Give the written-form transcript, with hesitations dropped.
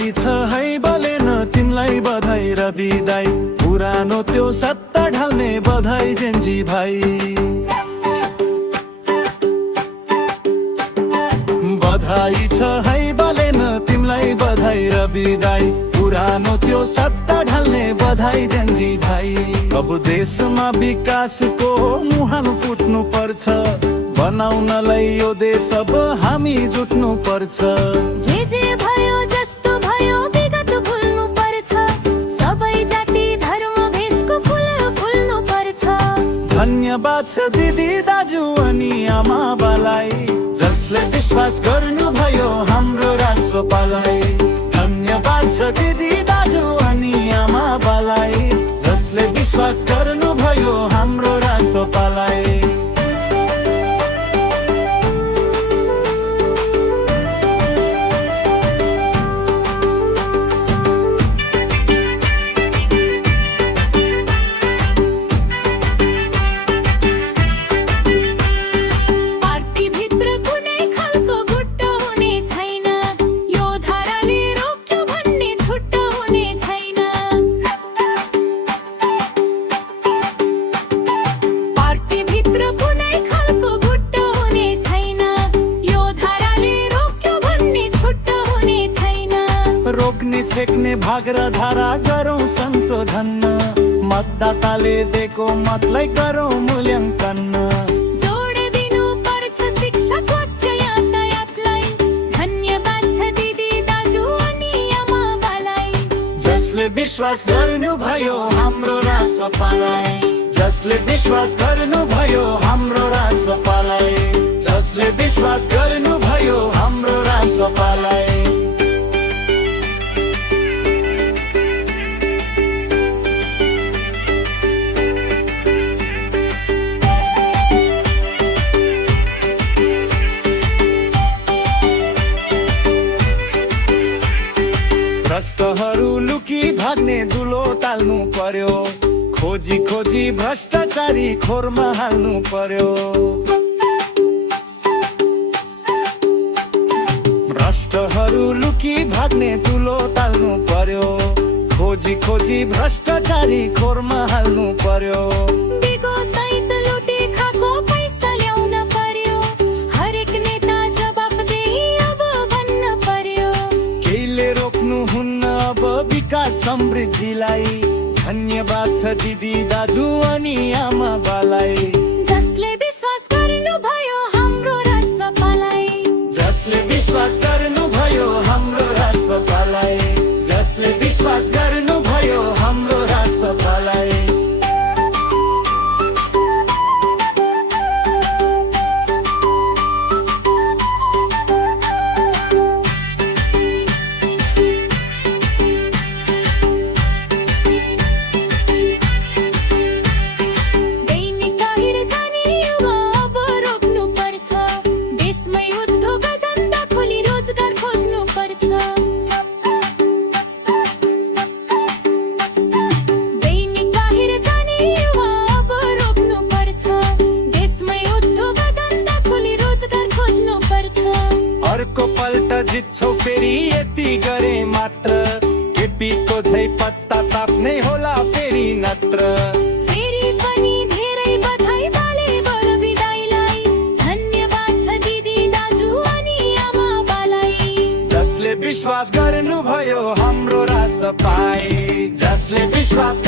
बधाई छ है बलेन तिमलाई बधाई र बिदाई पुरानो त्यो सत्ता ढल्ने बधाई जेन्जी भाइ। बधाई छ है बलेन तिमलाई बधाई र बिदाई पुरानो त्यो सत्ता ढल्ने बधाई जेन्जी भाइ। अब देशमा विकासको मुहान फुट्नु पर्छ बनाउनलाई यो देश अब हामी जुट्नु पर्छ। जे भयो जस्तो भयो विगत भुल्नु पर्छ सबै जाति धर्म भेषको फुल फुल्नु पर्छ। धन्यवाद छ दिदी दाजु अनि आमा बालाई जसले विश्वास गर्नुभयो हाम्रो राष्ट्रपालाई। धन्यवाद छ दिदी दाजु अनि आमा बालाई जसले विश्वास गर्नुभयो हाम्रो राष्ट्रपालाई। रोक्ने छेक्ने भाग र धारा गरौँ संशोधन मतदाताले दिएको मतलाई गरौँ मूल्याङ्कन। जोड दिनु पर्छ शिक्षा स्वास्थ्य यातायातलाई धन्यवाद छ दिदी दाजु अनि आमा बालाई जसले विश्वास गर्नुभयो हाम्रो राष्ट्रपालाई। जसले विश्वास गर्नुभयो हाम्रो राष्ट्रपालाई। जसले विश्वास गर्नुभयो हाम्रो राष्ट्रपालाई। भ्रष्टहरू लुकी भाग्ने दुलो टाल्नु पर्यो खोजी खोजी भ्रष्टाचारी खोरमा हाल्नु पर्यो। भ्रष्टहरू लुकी भाग्ने दुलो टाल्नु पर्यो खोजी खोजी भ्रष्टाचारी खोरमा हाल्नु पर्यो। दिगो सहित लुटी खाको पैसा ल्याउन पर्यो हरेक नेता जवाफदेही अब भन्न पर्यो। केहीले रोक्नु हुन्न अब विकास समृद्धिलाई धन्यवाद छ दिदी दाजु अनि आमा बालाई जसले विश्वास गर्नुभयो हाम्रो राष्ट्रपालाई। जसले विश्वास गर्नुभयो हाम्रो राष्ट्रपालाई। जसले विश्वास गर्नुभयो हाम्रो राष्ट्रपालाई। अर्को पल्ट जित्छौ फेरि यति गरे मात्र केपीको झै पत्ता साफ नै होला फेरि नत्र। फेरि पनि धेरै बधाई बाले बर बिदाईलाई धन्यवाद छ दिदी दाजु अनि आमा बालाई जसले विश्वास गर्नुभयो हाम्रो राष्ट्रपालाई। जसले विश्वास